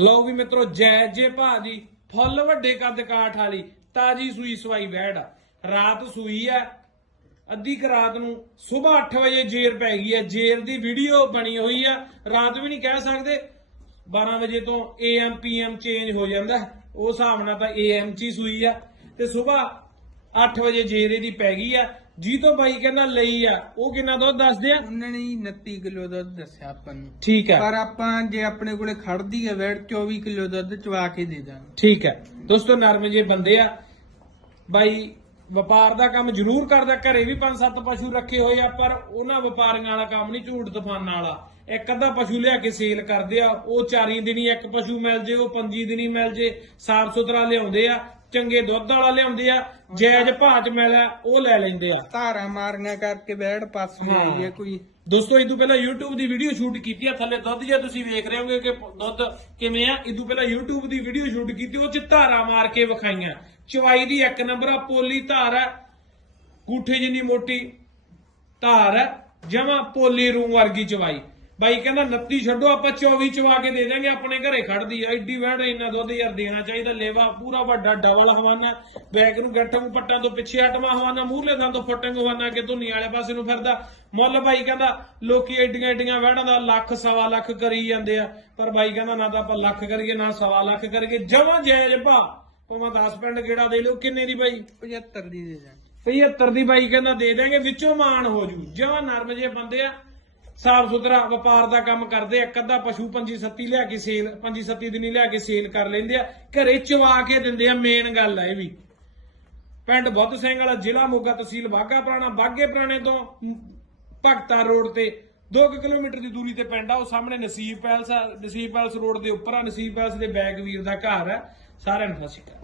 ਲਓ ਵੀ ਮਿੱਤਰੋ, ਜੈ ਜੇ ਭਾਜੀ ਫੁੱਲ ਵੱਡੇ ਕੱਦ ਕਾਠ ਵਾਲੀ, ਤਾਜੀ ਸੂਈ ਸਵਾਈ ਵੈੜ ਰਾਤ ਸੂਈ ਆ, ਅੱਧੀ ਕੁ ਰਾਤ ਨੂੰ ਸਵੇਰ 8 ਵਜੇ ਜੇਰ ਪੈ ਗਈ ਹੈ ਜੇਰ ਦੀ ਵੀਡੀਓ ਬਣੀ ਹੋਈ ਆ, ਰਾਤ ਵੀ ਨਹੀਂ ਕਹਿ ਸਕਦੇ। 12 ਵਜੇ ਤੋਂ AM, PM ਚੇਂਜ ਹੋ ਜਾਂਦਾ ਉਹ ਹਿਸਾਬ ਨਾਲ ਤਾਂ AM ਚ ਹੀ ਸੂਈ ਆ। ਤੇ ਸਵੇਰ 8 ਵਜੇ ਜੇਰ ਇਹਦੀ ਪੈ ਗਈ ਆ। ਜੀ ਤੋਂ ਬਾਈ ਕਹਿੰਦਾ ਲਈ ਆ ਉਹ ਕਿੰਨਾ ਦੁੱਧ ਦੱਸਦੇ ਆ? ਉਹਨਾਂ ਨੇ ਜੀ 29 ਕਿਲੋ ਦੁੱਧ ਦੱਸਿਆ ਆਪਾਂ ਨੂੰ। ਠੀਕ ਹੈ। ਪਰ ਆਪਾਂ ਜੇ ਆਪਣੇ ਕੋਲੇ ਖੜਦੀ ਹੈ ਵੈਟ 24 ਕਿਲੋ ਦੁੱਧ ਚਵਾ ਕੇ ਦੇ ਦਾਂਗੇ। ਠੀਕ ਹੈ। ਦੋਸਤੋ ਨਰਮ ਜੇ ਬੰਦੇ ਆ। ਬਾਈ ਵਪਾਰ ਦਾ ਕੰਮ ਜ਼ਰੂਰ ਕਰਦਾ ਘਰੇ ਵੀ ਪੰਜ ਸੱਤ ਪਸ਼ੂ ਰੱਖੇ ਹੋਏ ਆ ਪਰ ਉਹਨਾਂ ਵਪਾਰੀਆਂ ਵਾਲਾ ਕੰਮ ਨਹੀਂ ਝੂਠ ਤੂਫਾਨਾਂ ਵਾਲਾ। ਇੱਕ ਅੱਧਾ ਪਸ਼ੂ ਲਿਆ ਕੇ ਸੇਲ ਕਰਦੇ ਆ ਉਹ ਚਾਰੀ ਦਿਨੀ ਇੱਕ ਪਸ਼ੂ ਮਿਲ ਜੇ ਉਹ ਪੰਜੀ ਦਿਨੀ ਮਿਲ ਜੇ ਸਾਫ਼ ਸੁਥਰਾ ਲਿਆਉਂਦੇ ਆ। ਚੰਗੇ ਦੁੱਧ ਵਾਲਾ ਲਿਆਉਂਦੇ ਆ ਜਾਇਜ਼ ਭਾਅ ਚ ਮਿਲਿਆ ਉਹ ਲੈ ਲੈਂਦੇ ਆ। ਧਾਰਾਂ ਮਾਰਨਾ ਕਰਕੇ ਵੈਟ ਪਾਸ ਹਾਂ। ਹੋਈ ਹੈ ਕੋਈ। ਦੋਸਤੋ ਇਹ ਤੋਂ ਪਹਿਲਾਂ YouTube ਦੀ ਵੀਡੀਓ ਸ਼ੂਟ ਕੀਤੀ ਆ ਥੱਲੇ ਦੁੱਧ ਜੇ ਤੁਸੀਂ ਵੇਖ ਰਹੇ ਹੋਗੇ ਕਿ ਦੁੱਧ ਕਿਵੇਂ ਆ ਇਹ ਤੋਂ ਪਹਿਲਾਂ YouTube ਦੀ ਵੀਡੀਓ ਸ਼ੂਟ ਕੀਤੀ ਉਹ ਚ ਧਾਰਾ ਮਾਰ ਕੇ ਵਿਖਾਈਆਂ। ਚਵਾਈ ਦੀ ਇੱਕ ਨੰਬਰ ਆ ਪੋਲੀ ਧਾਰ ਆ ਗੂਠੇ ਜਿੰਨੀ ਮੋਟੀ ਧਾਰ ਆ ਜਮਾ ਪੋਲੀ ਰੂੰ ਵਰਗੀ ਚਵਾਈ। ਬਾਈ ਕਹਿੰਦਾ 29 ਛੱਡੋ ਆਪਾਂ 24 ਚਵਾ ਕੇ ਦੇ ਦਾਂਗੇ ਆਪਣੇ ਘਰੇ ਖੜਦੀ ਆ ਐਡੀ ਵੈੜ ਇੰਨਾ ਦੁੱਧ ਯਾਰ ਦੇਣਾ ਚਾਹੀਦਾ ਲੇਵਾ ਪੂਰਾ ਵੱਡਾ ਡਬਲ ਹਵਾਨਾ ਬੈਗ ਨੂੰ ਗੱਠਾਂ ਪੱਟਾਂ ਤੋਂ ਪਿੱਛੇ ਹਟਵਾ ਹਵਾਨਾ ਮੂਹਰਲੇ ਦੰਦ ਤੋਂ ਫਟੰਗ ਹਵਾਨਾ ਕਿ ਧੁੰਨੀ ਵਾਲੇ ਪਾਸੇ ਨੂੰ ਫਿਰਦਾ। ਮੁੱਲ ਬਾਈ ਕਹਿੰਦਾ ਲੋਕੀ ਐਡੀਆਂ ਐਡੀਆਂ ਵੈੜਾਂ ਦਾ ਲੱਖ ਸਵਾ ਲੱਖ ਕਰੀ ਜਾਂਦੇ ਆ ਪਰ ਬਾਈ ਕਹਿੰਦਾ ਨਾ ਤਾਂ ਆਪਾਂ ਲੱਖ ਕਰੀਏ ਨਾ ਸਵਾ ਲੱਖ ਕਰੀਏ। ਜਮਾਂ ਜਾਇਜ਼ ਭਾ ਭਾਵੇਂ 10 ਪਿੰਡ ਗੇੜਾ ਦੇ ਲਿਓ ਕਿੰਨੇ ਦੀ ਬਾਈ? 75 ਦੀ ਦੇ ਦਾਂਗੇ 75 ਦੀ ਬਾਈ ਕਹਿੰਦਾ ਦੇ ਦੇਂਗੇ ਵਿੱਚੋਂ ਮਾਨ ਹੋ ਜੂ। ਜਮਾਂ ਨਰਮ ਜੇ ਬੰਦੇ ਆ ਸਾਫ਼ ਸੁਥਰਾ ਵਪਾਰ ਦਾ ਕੰਮ ਕਰਦੇ ਆ, ਇੱਕ ਪਸ਼ੂ ਪੰਜੀ ਸੱਤੀ ਲਿਆ ਕੇ ਸੇਲ, ਪੰਜੀ ਸੱਤੀ ਦਿਨੀ ਲਿਆ ਕੇ ਸੇਲ ਕਰ ਲੈਂਦੇ ਆ, ਘਰੇ ਚਵਾ ਕੇ ਦਿੰਦੇ ਆ ਮੇਨ ਗੱਲ ਆ ਇਹ ਵੀ। ਪਿੰਡ ਬੁੱਧ ਸਿੰਘ ਵਾਲਾ, ਜ਼ਿਲ੍ਹਾ ਮੋਗਾ ਤਹਿਸੀਲ ਬਾਗਾ ਪੁਰਾਣਾ ਬਾਗੇ ਪੁਰਾਣੇ ਤੋਂ ਭਗਤਾ ਰੋਡ ਤੇ 2 ਕਿਲੋਮੀਟਰ ਦੀ ਦੂਰੀ ਤੇ ਪਿੰਡ ਆ, ਉਹ ਸਾਹਮਣੇ ਨਸੀਬ ਪੈਲਸ ਆ, ਨਸੀਬ ਪੈਲਸ ਰੋਡ ਦੇ ਉੱਪਰ ਆ, ਨਸੀਬ ਪੈਲਸ ਦੇ ਬੈਕ ਵੀਰ ਦਾ ਘਰ ਆ, ਸਾਰਿਆਂ ਨੂੰ ਸਤਿ ਸ਼੍ਰੀ ਅਕਾਲ।